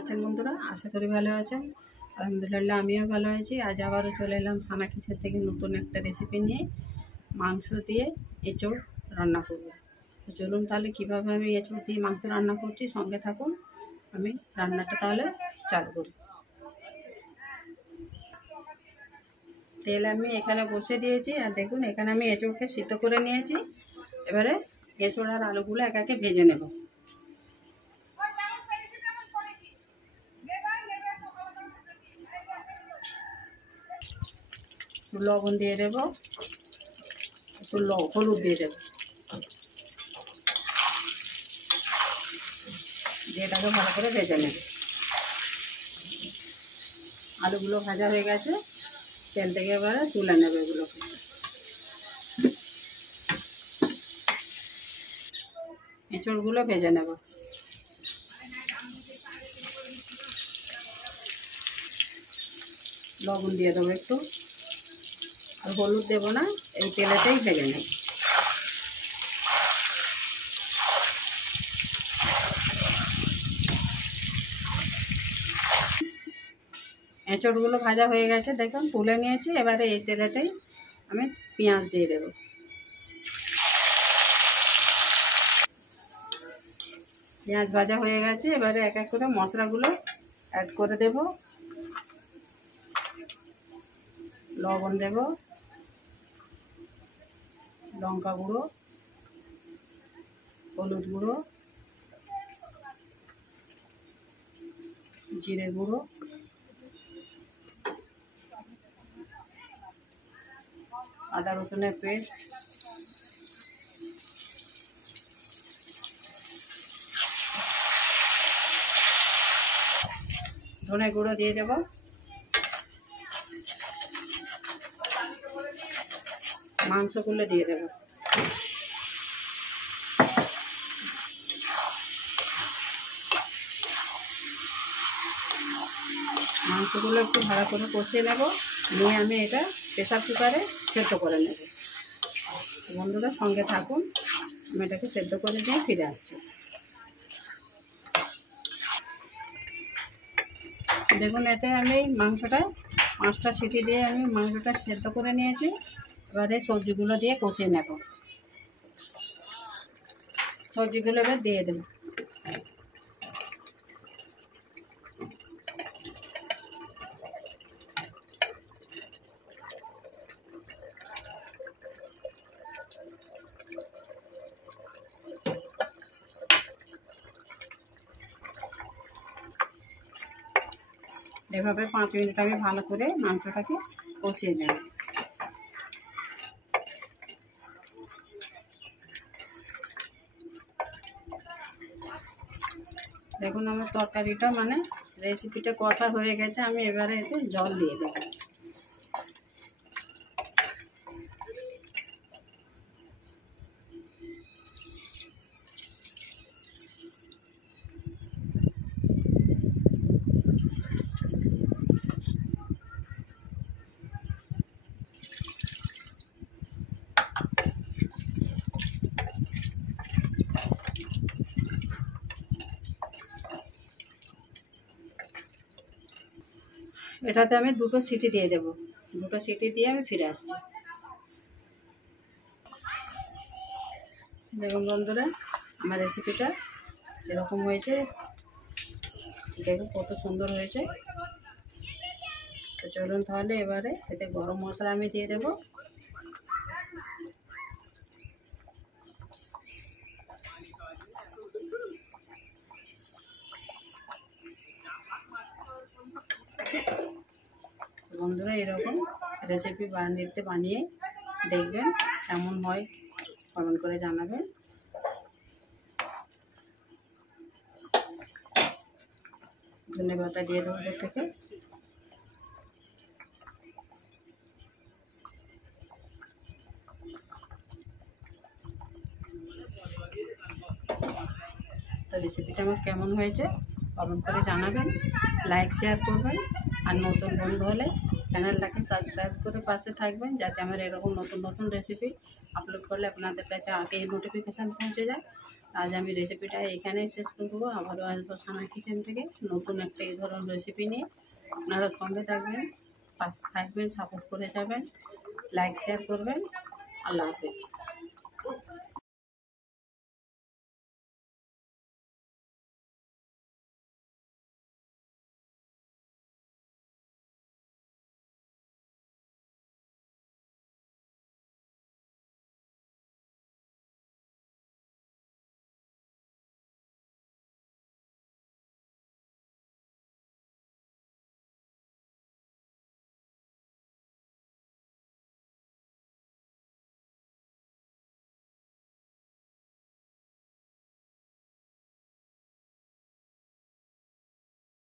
আছেন বন্ধুরা? আশা করি ভালো আছেন। আলহামদুলিল্লাহ আমিও ভালো আছি। আজ আবারও চলে এলাম সানা কিচেন থেকে নতুন একটা রেসিপি নিয়ে। মাংস দিয়ে এঁচোড় রান্না করব। তো চলুন তাহলে কীভাবে আমি এঁচোড় দিয়ে মাংস রান্না করছি সঙ্গে থাকুন। আমি রান্নাটা তাহলে চালু করি। তেল আমি এখানে বসে দিয়েছি, আর দেখুন এখানে আমি এঁচোড়কে সিদ্ধ করে নিয়েছি। এবারে এঁচোড় আর আলুগুলো একে একে ভেজে নেব। লবণ দিয়ে দেব, একটু হলুদ দিয়ে দেব, দিয়ে এটাকে ভালো করে ভেজে নেব। আলুগুলো ভাজা হয়ে গেছে, তেল থেকে এবারে তুলে নেবে এগুলোকে। এঁচড়গুলো ভেজে নেব। লবণ দিয়ে দেবো একটু, আর হলুদ দেবো না, এই তেলেতেই ভেজে নেব। এঁচড়গুলো ভাজা হয়ে গেছে, দেখুন তুলে নিয়েছি। এবারে এই তেলেতেই আমি পেঁয়াজ দিয়ে দেব। পেঁয়াজ ভাজা হয়ে গেছে, এবারে এক এক করে মশলাগুলো অ্যাড করে দেব। লবণ দেব, লঙ্কা গুঁড়ো, হলুদ গুঁড়ো, জিরে গুঁড়ো, আদা রসুনের পেস্ট, ধনে গুঁড়ো দিয়ে দেব। মাংসগুলো দিয়ে দেব। মাংসগুলো একটু ভালো করে কষিয়ে নেব, নিয়ে আমি এটা প্রেসার কুকারে সেদ্ধ করে নেব। বন্ধুরা সঙ্গে থাকুন, আমি এটাকে সেদ্ধ করে দিয়ে ফিরে আসছি। দেখুন এতে আমি মাংসটা 5টা সিটি দিয়ে আমি মাংসটা সেদ্ধ করে নিয়েছি। এবারে সবজিগুলো দিয়ে কষিয়ে নেব। সবজিগুলো এবার দিয়ে দেব। এভাবে 5 মিনিট আমি ভালো করে মাংসটাকে কষিয়ে নেব। দেখুন আমার তরকারিটা মানে রেসিপিটা কষা হয়ে গেছে, আমি এবারে এতে জল দিয়ে দেব। এটাতে আমি 2টো সিটি দিয়ে দেব। 2টো সিটি দিয়ে আমি ফিরে আসছি। দেখুন বন্ধুরা আমার রেসিপিটা এরকম হয়েছে, দেখুন কত সুন্দর হয়েছে। তো চলুন তাহলে এবারে এতে গরম মশলা আমি দিয়ে দেব। বন্ধুরা এরকম রেসিপি বানিয়ে দেখবেন, কেমন হয় কমেন্ট করে জানাবেন। ধন্যবাদটা দিয়ে দেবো উপর থেকে। তো রেসিপিটা আমার কেমন হয়েছে কমেন্ট করে জানাবেন, লাইক শেয়ার করবেন, আর নতুন বন্ধু হলে চ্যানেলটাকে সাবস্ক্রাইব করে পাশে থাকবেন, যাতে আমার এরকম নতুন নতুন রেসিপি আপলোড করলে আপনাদের কাছে আগে নোটিফিকেশান পৌঁছে যায়। আজ আমি রেসিপিটা এখানেই শেষ করবো। আবারও আসবো সানা কিচেন থেকে নতুন একটা এই ধরনের রেসিপি নিয়ে। আপনারা সঙ্গে থাকবেন, পাশে থাকবেন, সাপোর্ট করে যাবেন, লাইক শেয়ার করবেন। আল্লাহ হাফেজ।